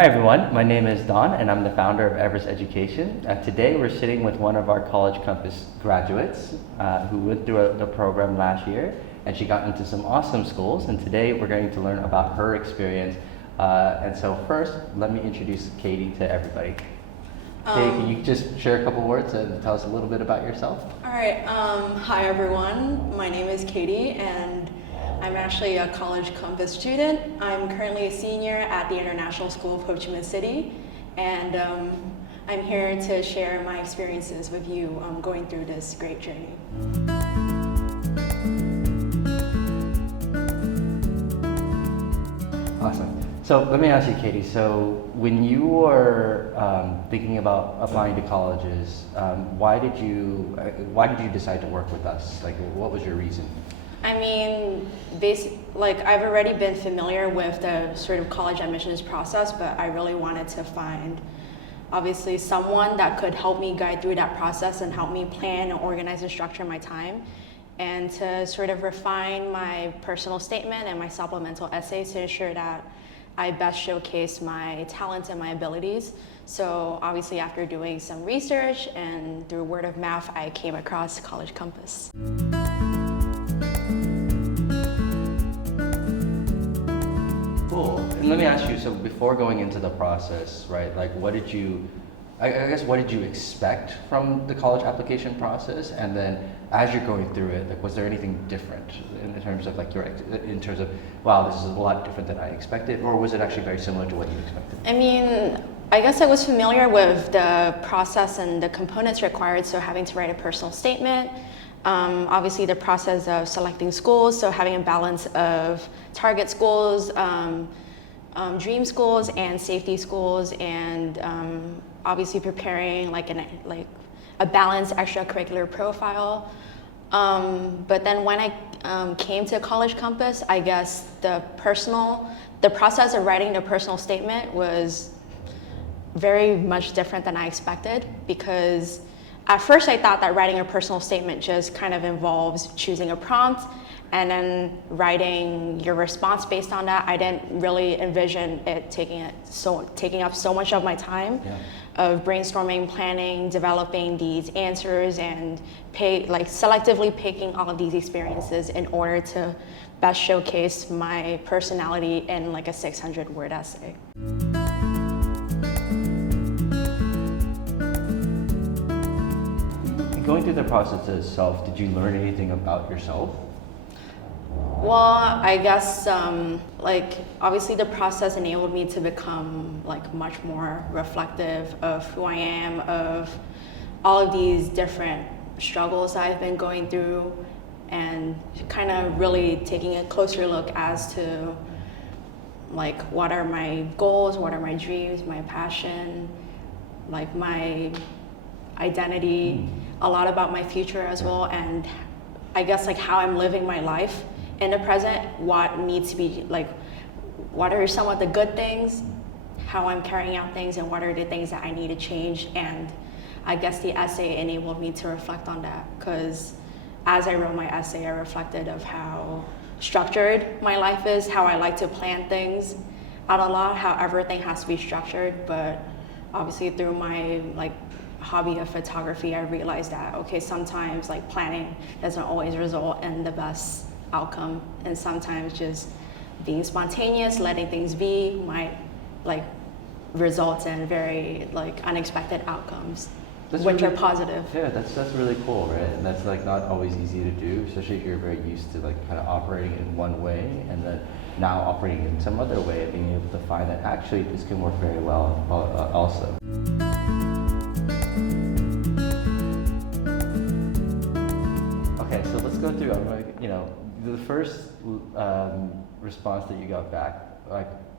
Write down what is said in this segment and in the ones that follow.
Hi everyone, my name is Don and I'm the founder of Everest Education. Today we're sitting with one of our college campus graduates who went through the program last year, and she got into some awesome schools, and today we're going to learn about her experience. And so first, let me introduce Katie to everybody. Katie, can you just share a couple words and tell us a little bit about yourself? All right, hi everyone, my name is Katie and I'm actually a college campus student. I'm currently a senior at the International School of Ho Chi Minh City, and I'm here to share my experiences with you going through this great journey. Awesome. So let me ask you, Katie, so when you were thinking about applying to colleges, why did you decide to work with us? Like, what was your reason? I mean, I've already been familiar with the sort of college admissions process, but I really wanted to find, obviously, someone that could help me guide through that process and help me plan and organize and structure my time, and to sort of refine my personal statement and my supplemental essays to ensure that I best showcase my talents and my abilities. So obviously, after doing some research and through word of mouth, I came across College Campus. Cool. And let me ask you, so before going into the process, right, like what did you expect from the college application process? And then as you're going through it, like was there anything different in terms of like wow, this is a lot different than I expected, or was it actually very similar to what you expected? I mean, I guess I was familiar with the process and the components required, so having to write a personal statement, obviously the process of selecting schools, so having a balance of target schools, dream schools and safety schools, and obviously preparing like a balanced extracurricular profile. But then when I came to College Campus, I guess the process of writing the personal statement was very much different than I expected, because at first I thought that writing a personal statement just kind of involves choosing a prompt and then writing your response based on that. I didn't really envision it taking up so much of my time. Yeah. Of brainstorming, planning, developing these answers, and selectively picking all of these experiences in order to best showcase my personality in like a 600-word essay. Going through the process itself, did you learn anything about yourself? Well, I guess obviously the process enabled me to become like much more reflective of who I am, of all of these different struggles I've been going through, and kind of really taking a closer look as to like what are my goals, what are my dreams, my passion, like my identity, a lot about my future as well, and I guess like how I'm living my life in the present, what needs to be like, what are some of the good things, how I'm carrying out things, and what are the things that I need to change. And I guess the essay enabled me to reflect on that, because as I wrote my essay, I reflected of how structured my life is, how I like to plan things out a lot, how everything has to be structured. But obviously through my hobby of photography, I realized that sometimes planning doesn't always result in the best outcome, and sometimes just being spontaneous, letting things be, might result in very unexpected outcomes, which are positive. Yeah, that's really cool, right? And that's not always easy to do, especially if you're very used to kind of operating in one way, and then now operating in some other way, and being able to find that actually this can work very well also. Okay, so let's go through. The first response that you got back,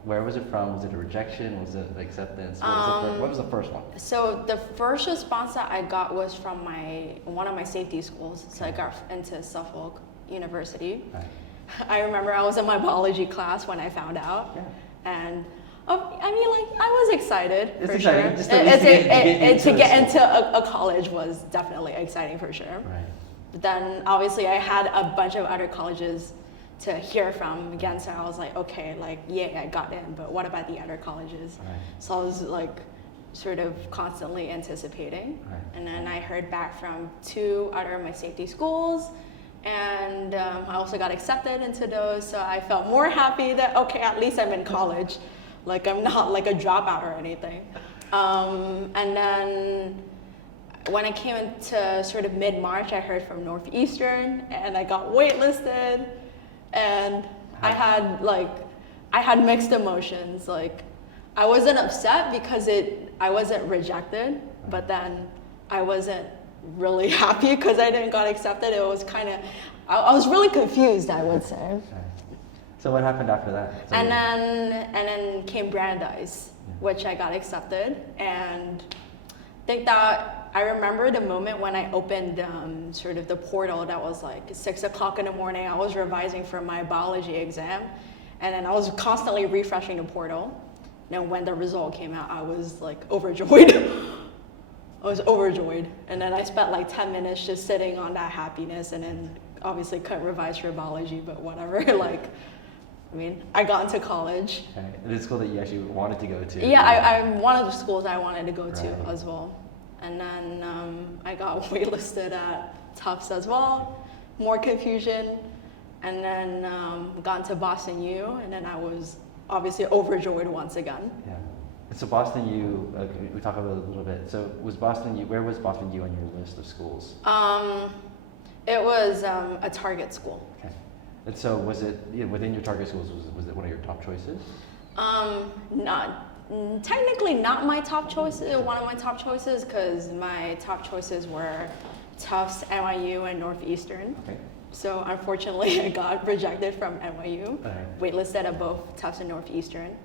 where was it from? Was it a rejection? Was it acceptance? What was the first one? So the first response that I got was from one of my safety schools. So I got into Suffolk University. Right. I remember I was in my biology class when I found out, and I was excited. It's for exciting. Sure. Just to get into a college was definitely exciting for sure. Right. But then obviously I had a bunch of other colleges to hear from again. So I was like, okay, like, yeah, I got in, but what about the other colleges? Right. So I was like sort of constantly anticipating. Right. And then I heard back from 2 other of my safety schools, and I also got accepted into those. So I felt more happy that, okay, at least I'm in college. Like, I'm not like a dropout or anything. And then when I came into sort of mid-March, I heard from Northeastern, and I got waitlisted, and I had mixed emotions. Like, I wasn't upset because I wasn't rejected, but then I wasn't really happy because I didn't got accepted. It was kind of, I was really confused, I would say. Okay. So what happened after that? So And then came Brandeis, which I got accepted, and I think that I remember the moment when I opened sort of the portal. That was like 6 o'clock in the morning. I was revising for my biology exam, and then I was constantly refreshing the portal. And when the result came out, I was like overjoyed. I was overjoyed, and then I spent like 10 minutes just sitting on that happiness, and then obviously couldn't revise for biology, but whatever. Like, I mean, I got into college. Okay. The school that you actually wanted to go to. Yeah, I'm one of the schools I wanted to go to Right. as well. And then I got waitlisted at Tufts as well, more confusion. And then got into Boston U, and then I was obviously overjoyed once again. Yeah. So Boston U, we talk about it a little bit. So was Boston U, where was Boston U on your list of schools? It was a target school. Okay. And so was it, within your target schools, was it one of your top choices? Technically not my top choices, one of my top choices, because my top choices were Tufts, NYU, and Northeastern. Okay. So unfortunately, I got rejected from NYU, Right. waitlisted at both Tufts and Northeastern.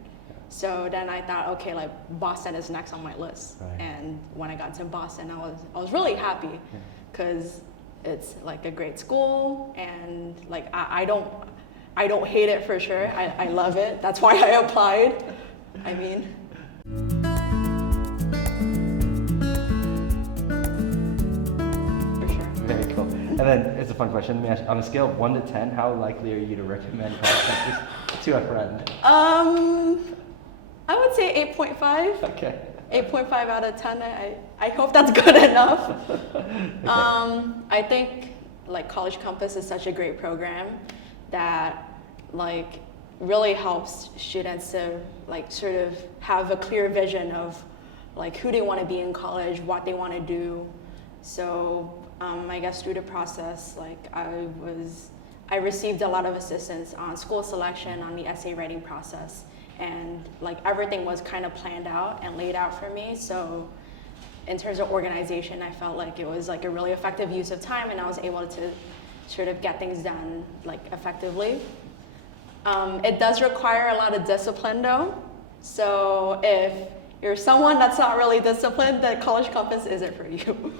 So then I thought, okay, like Boston is next on my list. Right. And when I got to Boston, I was really happy because it's like a great school, and like I don't hate it for sure. I love it. That's why I applied. I mean. For sure. Very cool. And then it's a fun question. Let me ask you, on a scale of 1 to 10, how likely are you to recommend college campus to a friend? I would say 8.5. Okay. 8.5 out of 10. I hope that's good enough. I think like College Compass is such a great program that like really helps students to like sort of have a clear vision of like who they want to be in college, what they want to do. So I guess through the process, like I received a lot of assistance on school selection, on the essay writing process, and like everything was kind of planned out and laid out for me. So in terms of organization, I felt like it was like a really effective use of time, and I was able to sort of get things done like effectively. It does require a lot of discipline though. So if you're someone that's not really disciplined, then College Compass isn't for you.